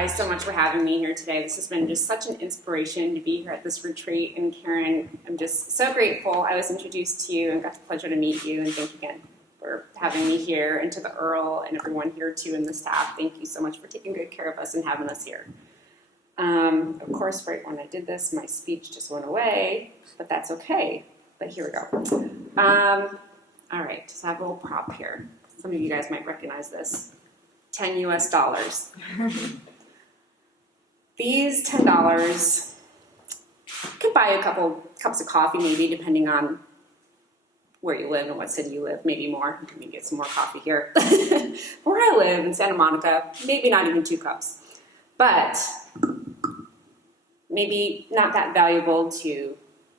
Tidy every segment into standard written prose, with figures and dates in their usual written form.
guys so much for having me here today. This has been just such an inspiration to be here at this retreat. And Karen, I'm just so grateful I was introduced to you and got the pleasure to meet you. And thank you again for having me here, and to the Earl and everyone here too and the staff. Thank you so much for taking good care of us and having us here. Of course, right when I did this, my speech just went away, but that's okay. But here we go. All right, just have a little prop here. Some of you guys might recognize this. $10 US. These $10 could buy a couple cups of coffee, maybe, depending on where you live and what city you live, maybe more. Let me get some more coffee here. Where I live in Santa Monica, maybe not even 2 cups. But maybe not that valuable to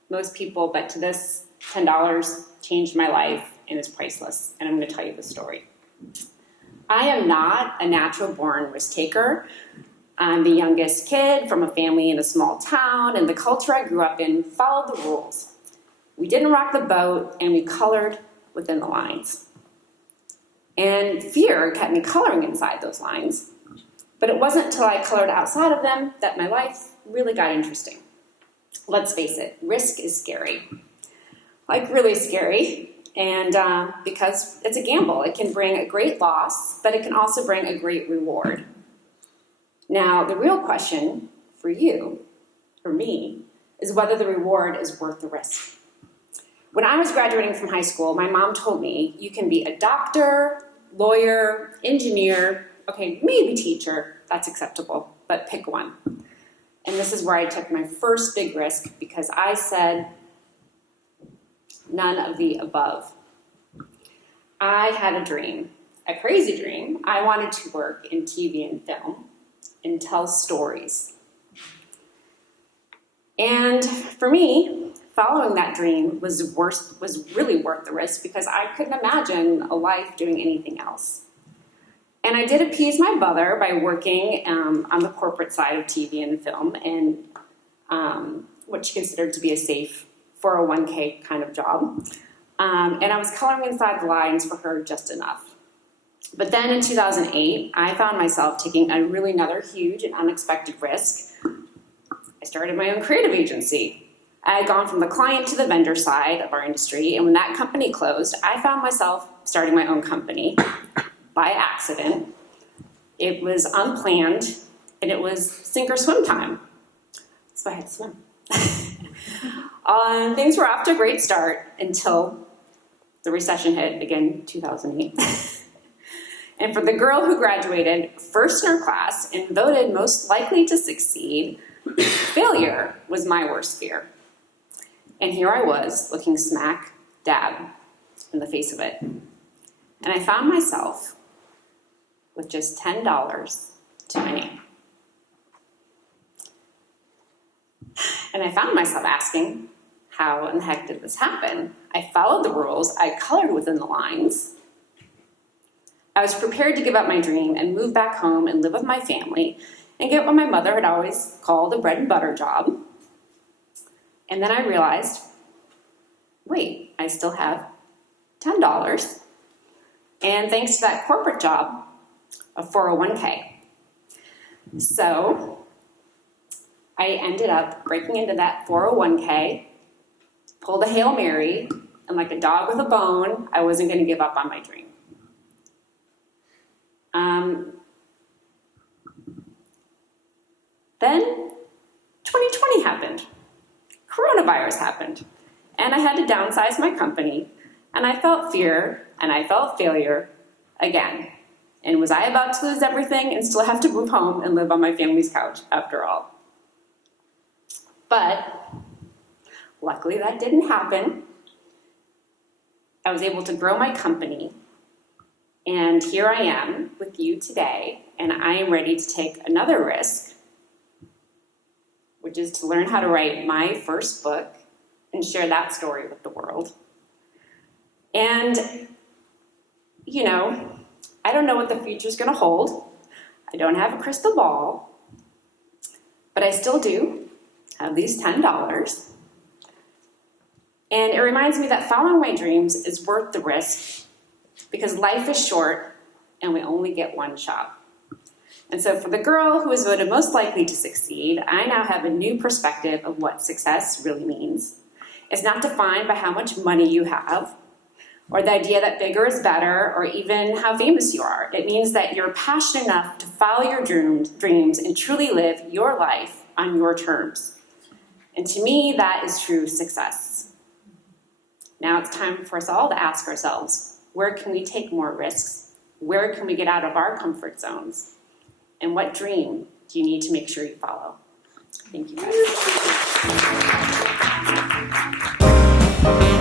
most people, but to this, $10 changed my life and is priceless. And I'm going to tell you the story. I am not a natural-born risk-taker. I'm the youngest kid from a family in a small town, and the culture I grew up in followed the rules. We didn't rock the boat, and we colored within the lines. And fear kept me coloring inside those lines. But it wasn't until I colored outside of them that my life really got interesting. Let's face it, risk is scary. Like, really scary. And because it's a gamble, it can bring a great loss, but it can also bring a great reward. Now, the real question for you, for me, is whether the reward is worth the risk. When I was graduating from high school, my mom told me, you can be a doctor, lawyer, engineer, okay, maybe teacher, that's acceptable, but pick one. And this is where I took my first big risk, because I said, none of the above. I had a dream, a crazy dream. I wanted to work in TV and film and tell stories. And for me, following that dream was really worth the risk, because I couldn't imagine a life doing anything else. And I did appease my mother by working on the corporate side of TV and film, and what she considered to be a safe 401k kind of job. And I was coloring inside the lines for her just enough. But then in 2008, I found myself taking another huge and unexpected risk. I started my own creative agency. I had gone from the client to the vendor side of our industry, and when that company closed, I found myself starting my own company by accident. It was unplanned, and it was sink or swim time. So I had to swim. Things were off to a great start until the recession hit, again, 2008. And for the girl who graduated first in her class and voted most likely to succeed, failure was my worst fear. And here I was, looking smack dab in the face of it. And I found myself with just $10 to my name. And I found myself asking, how in the heck did this happen? I followed the rules, I colored within the lines. I was prepared to give up my dream and move back home and live with my family and get what my mother had always called a bread and butter job. And then I realized, wait, I still have $10. And thanks to that corporate job, a 401k. So I ended up breaking into that 401k, pulled a Hail Mary, and like a dog with a bone, I wasn't going to give up on my dream. Then 2020 happened. Coronavirus happened. And I had to downsize my company. And I felt fear, and I felt failure again. And was I about to lose everything and still have to move home and live on my family's couch after all? But luckily that didn't happen. I was able to grow my company, and here I am with you today, and I am ready to take another risk, which is to learn how to write my first book and share that story with the world. And, you know, I don't know what the future's going to hold. I don't have a crystal ball, but I still do have these $10. And it reminds me that following my dreams is worth the risk, because life is short and we only get one shot. And so for the girl who was voted most likely to succeed, I now have a new perspective of what success really means. It's not defined by how much money you have, or the idea that bigger is better, or even how famous you are. It means that you're passionate enough to follow your dreams and truly live your life on your terms. And to me, that is true success. Now it's time for us all to ask ourselves, where can we take more risks? Where can we get out of our comfort zones? And what dream do you need to make sure you follow? Thank you, guys.